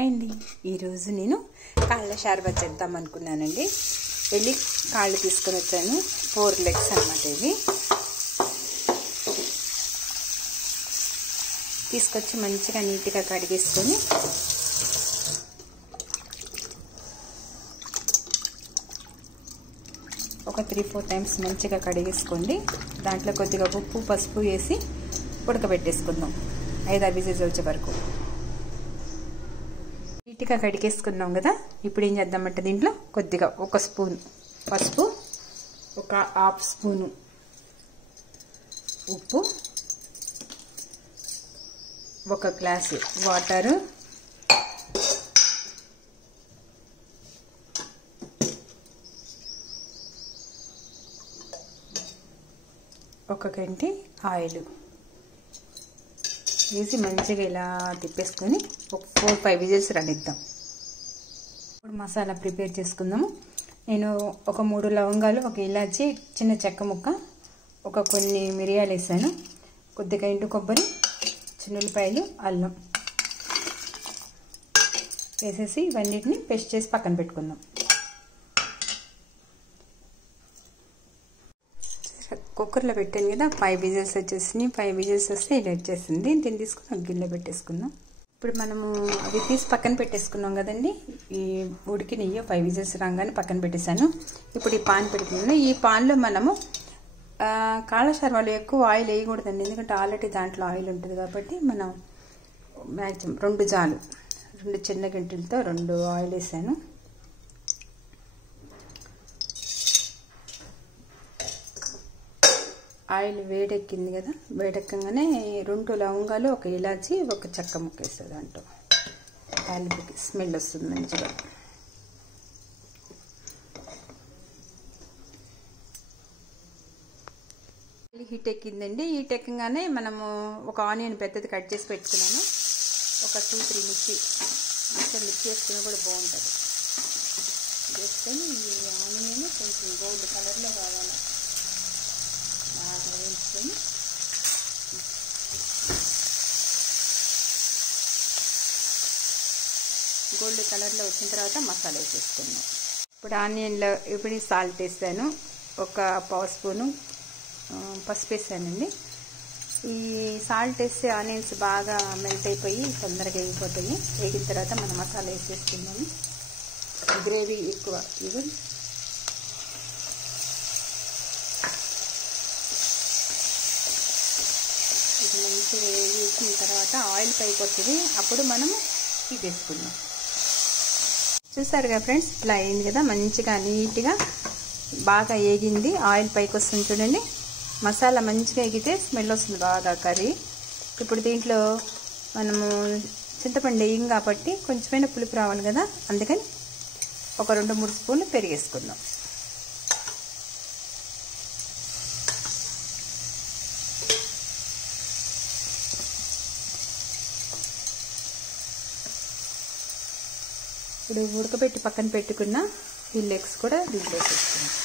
Hi అండి, ఈరోజు నేను కాళ్ళ షార్బత్ చేద్దాం అనుకున్నానండి. వెళ్ళి కాళ్ళు తీసుకొని వచ్చాను. 4 లెగ్స్ అన్నమాట. ఇవి తీసుకొచ్చి మంచిగా నీట్గా కడిగేసుకొని ఒక 3-4 టైమ్స్ మంచిగా కడిగేసుకోండి. దాంట్లో కొద్దిగా ఉప్పు పసుపు వేసి ఉడకబెట్టేసుకుందాం 5-6 విజిల్స్ వచ్చే వరకు. నీట్గా కడిగేసుకున్నాం కదా. ఇప్పుడు ఏం చేద్దామంటే దీంట్లో కొద్దిగా 1 స్పూన్ పసుపు, 1/2 స్పూను ఉప్పు, 1 గ్లాసు వాటరు, ఒక గంటి ఆయిల్ వేసి మంచిగా ఇలా తిప్పేసుకొని ఒక 4-5 విజిల్స్ రానిద్దాం. ఇప్పుడు మసాలా ప్రిపేర్ చేసుకుందాము. నేను ఒక 3 లవంగాలు, 1 ఇలాచి, చిన్న చెక్క ముక్క, కొన్ని మిరియాలు వేసాను. కొద్దిగా ఎండు కొబ్బరి, చిన్నులపాయలు, అల్లం వేసేసి ఇవన్నిటిని పేస్ట్ చేసి పక్కన పెట్టుకుందాం. కుక్కర్లో పెట్టాను కదా, 5 విజిల్స్ వచ్చేసినాయి. 5 విజిల్స్ వస్తే ఇలా వచ్చేసింది. దీన్ని తీసుకుని ఒక గిన్నెలో పెట్టేసుకుందాం. ఇప్పుడు మనము అవి తీసి పక్కన పెట్టేసుకున్నాం కదండి. ఈ ఉడికినయ్యో 5 విజిల్స్ రాగానే పక్కన పెట్టేశాను. ఇప్పుడు ఈ పాన్ పెట్టుకున్నాను. ఈ పాన్లో మనము కాళ్ళ షార్వాలో ఎక్కువ ఆయిల్ వేయకూడదండి, ఎందుకంటే ఆల్రెడీ దాంట్లో ఆయిల్ ఉంటుంది కాబట్టి. మనం మ్యాక్సిమం 2 జాలు, 2 చిన్న గంటలతో 2 ఆయిల్ వేసాను. ఆయిల్ వేడెక్కింది కదా, వేడెక్కగానే 2 లవంగాలు, 1 ఇలాచి, 1 చెక్క ముక్క వేస్తుంది. దాంట్లో ఆయిల్కి స్మెల్ వస్తుంది మంచిగా. హీట్ ఎక్కిందండి. హీట్ ఎక్కగానే మనము ఒక ఆనియన్ పెద్దది కట్ చేసి పెట్టుకున్నాను. ఒక 2-3 మిర్చి వేసుకున్నా కూడా బాగుంటుంది. వేసుకొని ఈ ఆనియన్ కొంచెం గోల్డ్ కలర్లో కావాలి. వేసుకొని గోల్డ్ కలర్లో వచ్చిన తర్వాత మసాలా వేసేసుకున్నాం. ఇప్పుడు సాల్ట్ వేసాను. 1/2 స్పూను పసుపు వేసానండి. ఈ సాల్ట్ వేస్తే ఆనియన్స్ బాగా మెల్ట్ అయిపోయి తొందరగా వేగిపోతాయి. వేగిన తర్వాత మనం మసాలా వేసేసుకున్నాము. గ్రేవీ ఎక్కువ ఇవ్వండి. ఇది మంచిగా వేసిన తర్వాత ఆయిల్ పైకి వస్తుంది. అప్పుడు మనము ఇది వేసుకుందాం. చూసారుగా ఫ్రెండ్స్, ఇట్లా అయింది కదా, మంచిగా నీట్గా బాగా వేగింది. ఆయిల్ పైకి వస్తుంది చూడండి. మసాలా మంచిగా ఎగితే స్మెల్ వస్తుంది బాగా కర్రీ. ఇప్పుడు దీంట్లో మనము చింతపండు వేయం కాబట్టి కొంచెమైనా పులుపు రావాలి కదా, అందుకని ఒక 2-3 స్పూన్లు పెరిగేసుకుందాం. ఇప్పుడు ఉడకబెట్టి పక్కన పెట్టుకున్న ఈ లెగ్స్ కూడా దీంట్లో వేసేసుకున్నాం.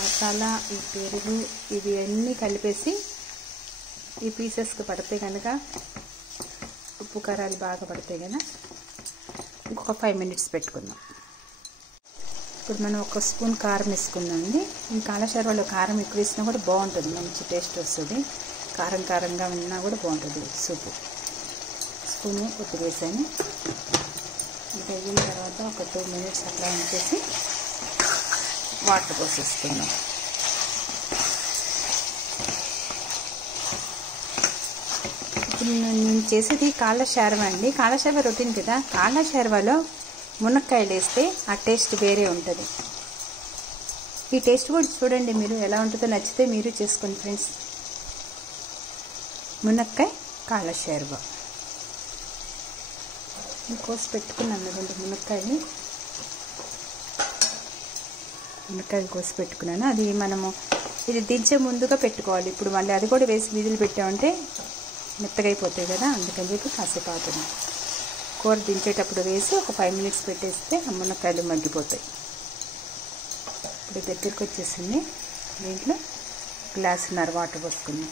మసాలా, ఈ పెరుగు, ఇవి అన్నీ కలిపేసి ఈ పీసెస్కి పడితే కనుక ఉప్పు కారాలు బాగా పడతాయి కదా. ఇంకొక 5 మినిట్స్ పెట్టుకుందాం. ఇప్పుడు మనం 1 స్పూన్ కారం వేసుకుందామండి. ఈ కాళ్ళ షార్వాలో కారం ఎక్కువ వేసినా కూడా బాగుంటుంది, మంచి టేస్ట్ వస్తుంది. కారం కారంగా ఉన్నా కూడా బాగుంటుంది సూపు. స్పూను కొద్దిగా వేసాను. ఇది అయిన తర్వాత ఒక 2 మినిట్స్ అట్లా ఉంచేసి వాటర్ పోసేసుకుందాం. ఇప్పుడు నేను చేసేది కాళ్ళ షార్వా అండి. కాళ్ళ షార్వా రొటీన్ కదా. కాళ్ళ షార్వాలో మునక్కాయలు వేస్తే ఆ టేస్ట్ వేరే ఉంటుంది. ఈ టేస్ట్ కూడా చూడండి మీరు ఎలా ఉంటుందో. నచ్చితే మీరు చేసుకోండి ఫ్రెండ్స్. మునక్కాయ కాళ్ళ షార్వా కోసి పెట్టుకున్నాను. 2 మునక్కాయలు కోసి పెట్టుకున్నాను. అది మనము ఇది దించే ముందుగా పెట్టుకోవాలి. ఇప్పుడు మళ్ళీ అది కూడా వేసి విధులు పెట్టామంటే మెత్తగా అయిపోతాయి కదా, అందుకని చెప్పి కాసేపు ఆగుతుంది. కూర దించేటప్పుడు వేసి ఒక 5 మినిట్స్ పెట్టేస్తే ఆ మునక్కాయలు మగ్గిపోతాయి. ఇప్పుడు దగ్గరికి వచ్చేసింది. దీంట్లో 1.5 గ్లాస్ వాటర్ పోసుకుందాం.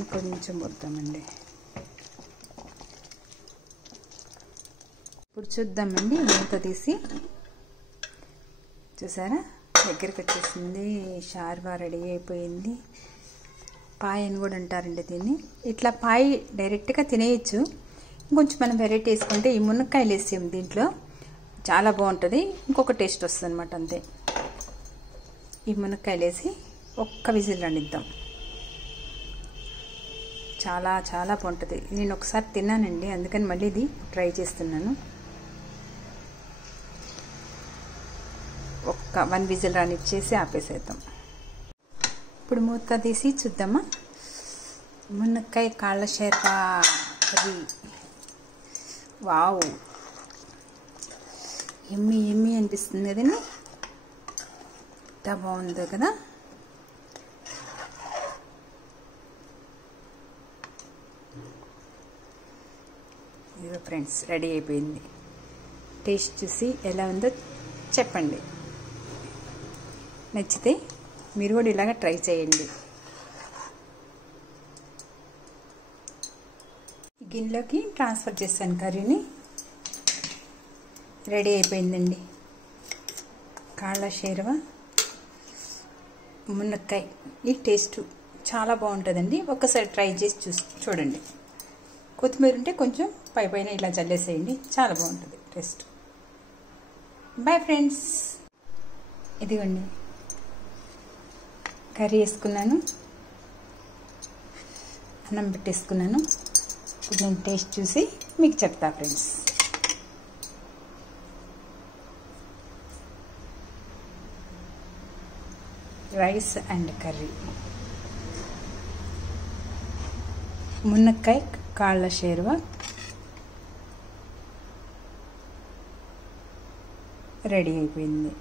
ఇంకొంచెం వద్దామండి. ఇప్పుడు చూద్దామండి. మూత తీసి చూసారా దగ్గరికి వచ్చేసింది. షార్వా రెడీ అయిపోయింది. పాయ్ అని కూడా అంటారండి దీన్ని. ఇట్లా పాయ్ డైరెక్ట్గా తినేయచ్చు. ఇంకొంచెం మనం వెరైటీ వేసుకుంటే ఈ మునక్కాయలు వేసాం దీంట్లో చాలా బాగుంటుంది. ఇంకొక టేస్ట్ వస్తుంది అనమాట. అంతే. ఈ మునక్కాయలు వేసి ఒక్క విజిల్ రానిద్దాం. చాలా చాలా బాగుంటుంది. నేను ఒకసారి తిన్నానండి, అందుకని మళ్ళీ ఇది ట్రై చేస్తున్నాను. ఒక్క 1 విజిల్ రానిచ్చేసి ఆపేసేద్దాం. ఇప్పుడు మూత తీసి చూద్దామా. మునక్కాయ కాళ్ళ షేర్వా కర్రీ. వావ్, ఎమ్మి ఎమ్మి అనిపిస్తుంది కదండి. ఎంత బాగుందో కదా. ఇదిగో ఫ్రెండ్స్, రెడీ అయిపోయింది. టేస్ట్ చూసి ఎలా ఉందో చెప్పండి. నచ్చితే మీరు కూడా ఇలాగ ట్రై చేయండి. గిన్నెలోకి ట్రాన్స్ఫర్ చేశాను కర్రీని. రెడీ అయిపోయిందండి. కాళ్ళ షేర్వా మునక్కాయ. ఈ టేస్ట్ చాలా బాగుంటుందండి. ఒక్కసారి ట్రై చేసి చూడండి. కొత్తిమీర ఉంటే కొంచెం పైన ఇలా చల్లేసేయండి. చాలా బాగుంటుంది టేస్ట్. Bye friends. ఇదిగోండి కర్రీ వేసుకున్నాను, అన్నం పెట్టేసుకున్నాను. ఇప్పుడు నేను టేస్ట్ చూసి మీకు చెప్తా ఫ్రెండ్స్. Rice and curry. మునక్కాయ కాళ్ళ షేర్వా రెడీ అయిపోయింది.